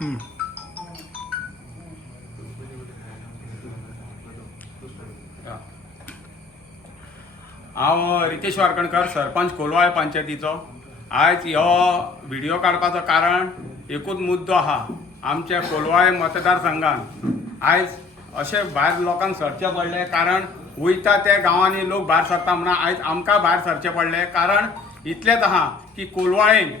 हांव रितेश वारकणकर, सरपंच कोलवाळे पंचायतीचो. आयज हो व्हिडिओ काडपाचो कारण एकूच मुद्दो आहा. आमच्या कोलवाळे मतदारसंघात आयज अशे भायर लोकांक सरचे पडले, कारण वयता त्या गांवांनी लोक भायर सरता म्हणून आयज आमकां भायर सरचे पडले. कारण इतलेंच आहा की कोलवाळेन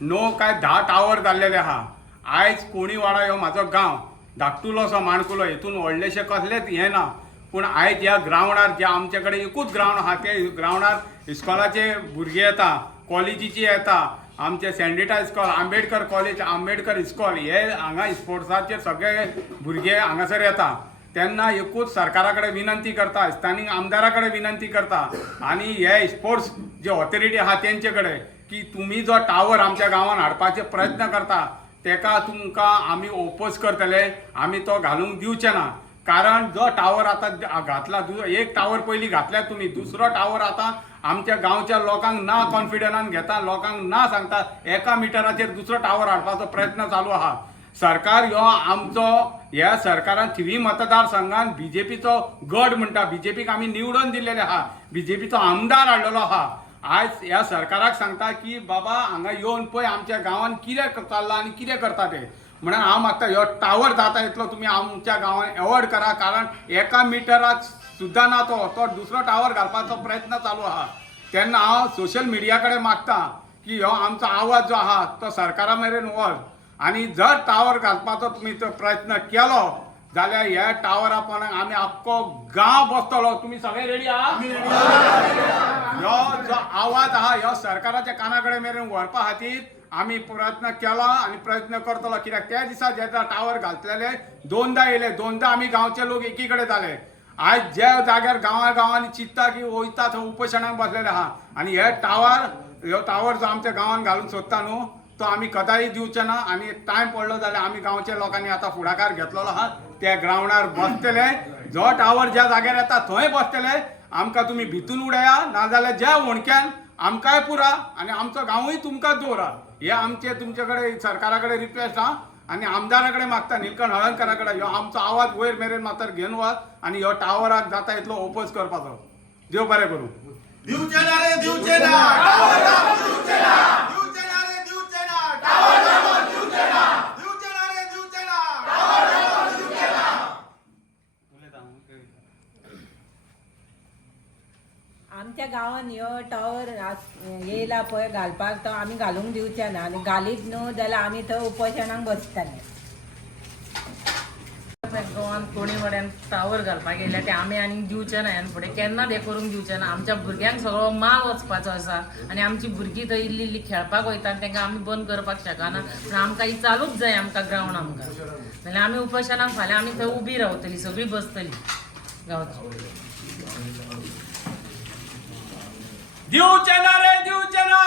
9 काय 10 टावर जाल्लेले आहा. आयज कोणीवाडा ह्यो म्हाजो गांव धाकटुलो असो माणकुलो, हितून व्हडलेशें कसलेंच हें ना. पूण आयज ह्या ग्रावंडार जे आमचे कडेन एकूच ग्रावंड आहा, ते ग्रावंडार इस्कॉलाचे भुरगे येता, कॉलेजीची येता, आमचे सेंडिटा इस्कॉल, आंबेडकर कॉलेज, आंबेडकर इस्कॉल, हे हांगा स्पोर्ट्साचे सगळे भुरगे हांगासर येता. तेन्ना एकूच सरकारा कडेन विनंती करता, स्थानीक आमदारा कडेन विनंती करता आनी हे स्पोर्ट्स जे ऑथॉरिटी आहा तेंचे कडेन की तुमी जो टावर आमच्या गांवांत हाडपाचे प्रयत्न करता तेका तुमकां आमी ओपोज करतले, आमी तो घालूंक दिवचे ना. कारण जो टावर आतां घातला, एक टावर पयलीं घातल्यात तुमी, दुसरो टावर आतां आमच्या गांवच्या लोकांक ना कॉन्फिडन्सान घेता, लोकांक ना सांगता, 1 मिटराचेर दुसरो टावर हाडपाचो प्रयत्न चालू आहा. सरकार ह्यो आमचो, ह्या सरकारान 3 मतदारसंघान बीजेपीचो गड म्हणटा, बीजेपीक आमी निवडून दिल्लेले आहा, बीजेपीचो आमदार हाडलेलो आहा. आयज ह्या सरकाराक सांगता की बाबा हांगा येवन पळय आमच्या गांवांत कितें चल्लां आनी कितें करता ते. म्हणून हांव मागता ह्यो टावर जाता इतलो तुमी आमच्या गांवांत एवॉर्ड करा. कारण 1 मिटराक सुद्दां ना तो दुसरो टावर घालपाचो प्रयत्न चालू आहा. तेन्ना हांव सोशल मिडिया कडेन मागता की हो आमचो आवाज जो आहा तो सरकारा मेरेन व्हर, आनी जर टावर घालपाचो तुमी तो प्रयत्न केलो जाल्यार ह्या टावरा पोंदाक आमी आख्खो गांव बसतलो. तुमी सगळे रेडी आहा? ह्यो जो आवाज आहा ह्यो सरकाराच्या काना कडेन मेरेन व्हरपा खातीर आमी प्रयत्न केला आनी प्रयत्न करतलो. कित्याक त्या दिसा जेन्ना टावर घातलेले 2दा येयले, 2दा आमी गांवचे लोक एकी कडेन जाले. आयज ज्या जाग्यार गांवांनी चिंतता की वयता थंय उपोशणाक बसलेले आहा, आनी ह्यो टावर जो आमच्या गांवांत घालूंक सोदता न्हू तो आमी कदांय दिवचे ना. आनी टायम पडलो जाल्यार आमी गांवच्या लोकांनी आतां फुडाकार घेतलेलो आहा, त्या ग्रावंडार बसतले. जो टावर ज्या जाग्यार येता थंय बसतले. आमकां तुमी भितून उडया, नाजाल्यार ज्या वणक्यान आमकांय पुरा आनी आमचो गांवूय तुमकां दवरा. हे आमचे तुमचे कडेन सरकारा कडेन रिक्वेस्ट आहा आनी आमदारा कडेन मागता, निलकंठ हळदणकरा कडेन ह्यो आमचो आवाज वयर मेरेन मात्र घेवन वच आनी ह्यो टावराक जाता इतलो ओपोज करपाचो. देव बरें करूं. दिवचे ना रे, दिवचे ना, टावर दिवचे ना, दिवचे ना रे, दिवचे ना, टावर दिवचे ना, दिवचे ना रे, दिवचे ना, टावर दिवचे ना. आमच्या गांवांत ह्यो टावर येयला पळय घालपाक, तो आमी घालूंक दिवचे ना. आनी घालीत न्हू जाल्यार आमी थंय उपोशणाक बसतले. गोवान कोणी वड्यान टावर घालपाक गेल्या ते आमी आनीक दिवचे ना. आनी फुडें केन्नाच हें करूंक दिवचे ना. आमच्या भुरग्यांक सगळो माल वचपाचो आसा आनी आमची भुरगीं थंय इल्ली इल्ली खेळपाक वयता आनी तांकां आमी बंद करपाक शकना. पूण आमकां ही चालूच जाय, आमकां ग्रावंड आमकां. जाल्यार आमी उपोशणाक फाल्यां आमी थंय उबी रावतलीं, सगळीं बसतलीं गांवची. दिवचे ना रे, दिवचे ना.